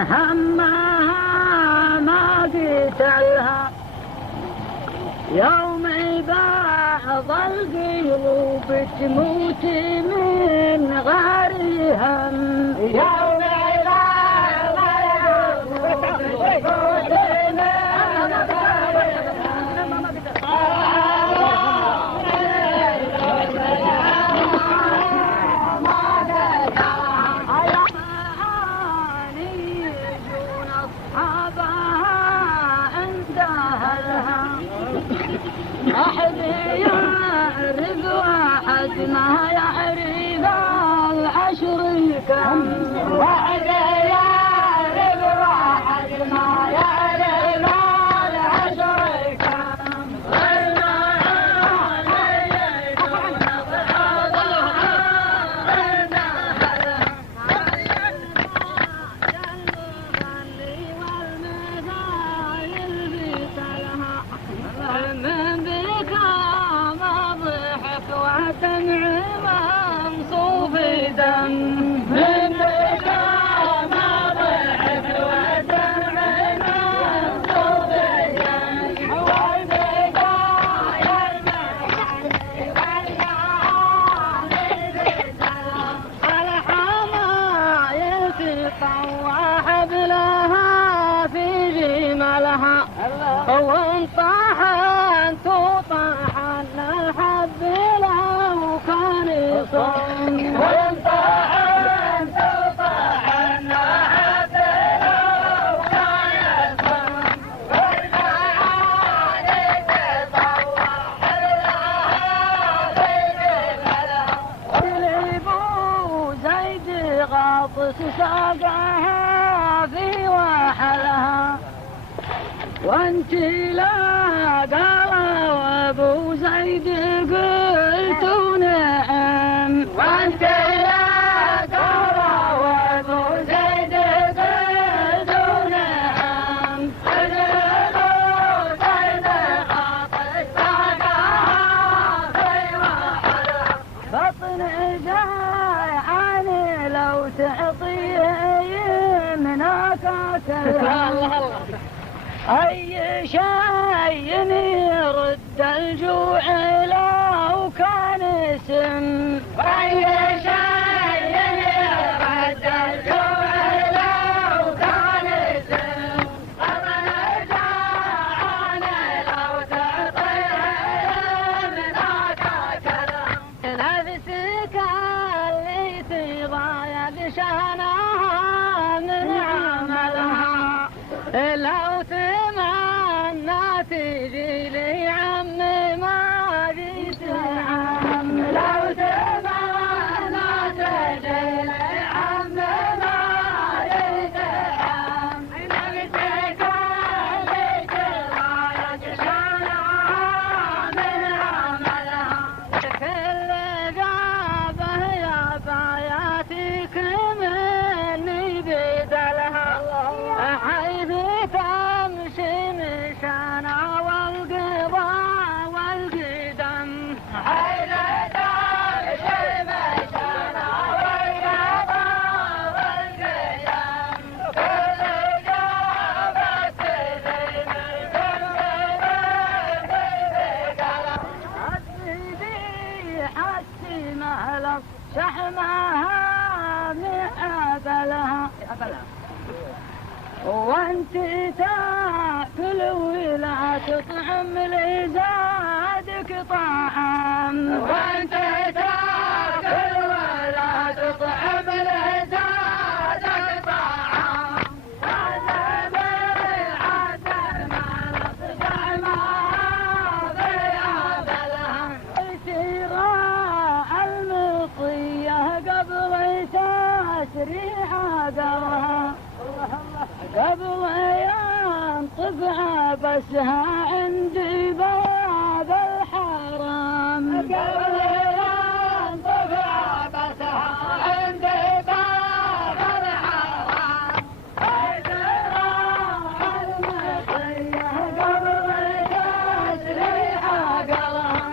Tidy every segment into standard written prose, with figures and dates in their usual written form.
همها ما قتلها يوم بعض القلوب تموت من غير هم يوم بعض القلوب تموت من أحد يعرف واحد ما يعرف العشر كم واحد يعرف واحد ما يعرف العشر كم تنعم صوفي دم من بكام ضحك وتنعم صوفي دم والبقايا المحن والحمايل تطوع حبلها في جمالها وانطاحن تطاحن الحب وانطاحن تطاحن حتى لو كان صم والمعاني تطوح لها بجمالها والابو زيد غاطس ساقها في وحلها وانت لا قال وابو زيد قلت نعم وانت لا قال وابو زيد قلت نعم ابو زيد غاطس ساقها في وحلها بطن جايعاني لو تعطيه مناك كلها أي شيء يرد الجوع لو كان سم أي شيء يرد الجوع لو كان سم أنا جاعان لو تعطيه مناك كلام نفسك اللي تضايق شانها من عملها لو تجي لي عم ما جيت عم لو تمنى تجي لي عم ما جيت عم نبتك اللي تضايق شانها من عملها كل جابه يا باياتك مني بدلها حيث تمشي مشانا شحمها مقابلها وانت تاكل ولا تطعم لزادك طعام وانت تاكل ولا تطعم لزادك طعام هذا بالعاد المال شحمها مقابلها ابتغاء المطية قبل تسريح قلها قبل ينطق عبسها عند باب الحرام قبل ينطق عبسها عند باب الحرام ازرع المطية قبل تسريح قلها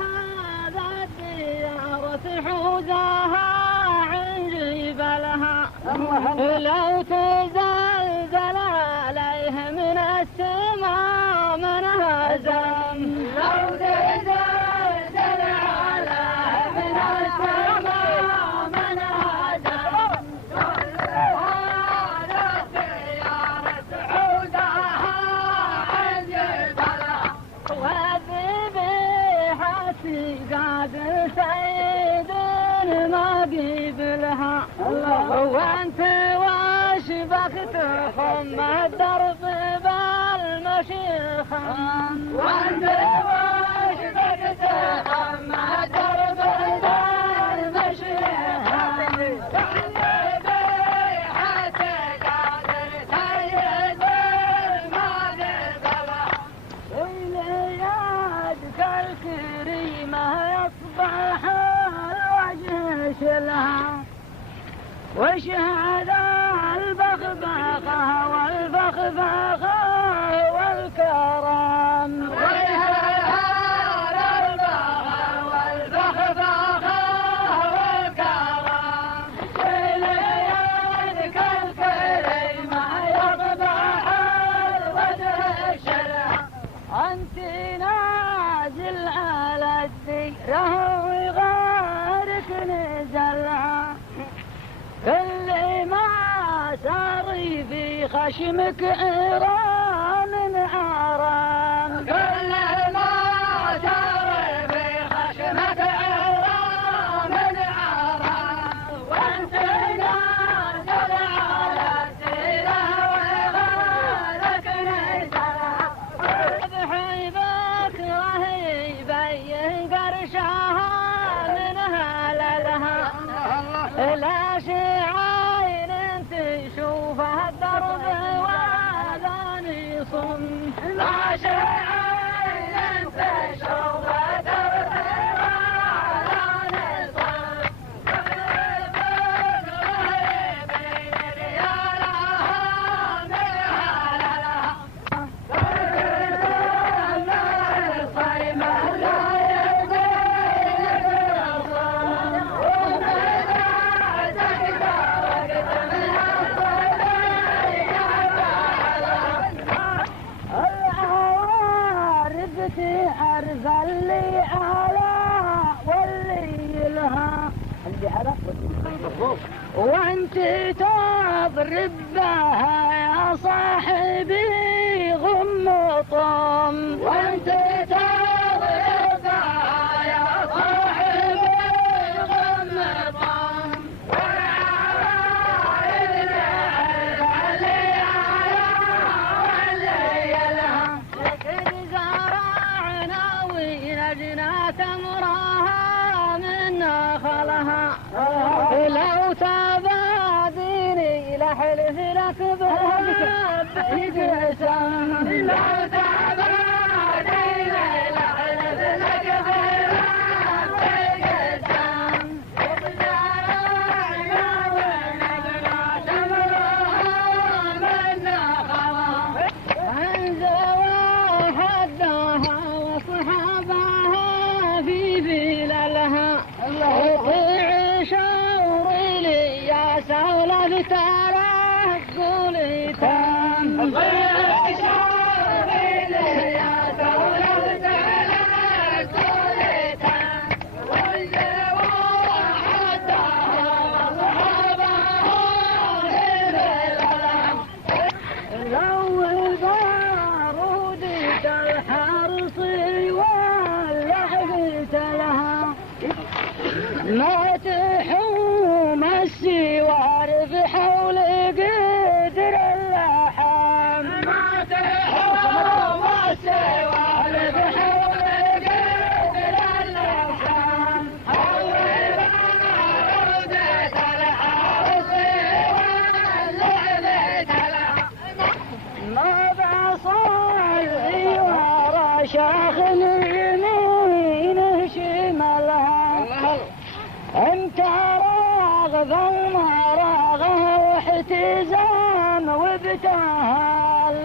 هذا الديار تحوزها عن جبلها لو تزال واجيب لها وانت واش بك تخم الدرب بالمشيخة وانت واش بك تخم الدرب بالمشيخة حتى قادر تيد المغرب ويليادك الكريمة يصبح الوجه شلها وشهد البغبغة والبغبغة والكرم وشهد البغبغة والبغبغة والكرم وليدك الكريمة يصبح الوجه شلها أنت نازل على الديرة وغارك نزلها اللي ما ساري في خشمك إيران عرام كل ما ساري في خشمك إيران عرام وانت نازل على الديرة وغارك نزلها بحبك رهيب قرشها منها لها لا شعين تشوفها الدرب وذاني صم لا شعين تشوفها الدرب وذاني صم بين ريالها منها لها صيمة لا عرف اللي على واللي لها اللي على وانت تضرب بها يا صاحبي غم طم وانت تضرب بها يا صاحبي غم طم تمرها من خلها لو تباديني لحلف لك بها بجسم لو تباديني لحلف لك بها بجسم وبجارنا ونجنا تمرها من خلها انزوا حدها وصحابها في بلالها اطيع شوري لي يا سولف ترى قولي تام اطيع شوري لي يا سولف ترى قولي تام وانزوا حدها وصحابها في بلالها لو البارود الحرص ما تحوم السوار بحول قدر اللحام ما تحوم السوار بحول قدر اللحام حول بارودة الحرص واللعبة لها ما بصلي ورا شاخ اليمين شمالها انت راغب المراغه واحتزام وابتهال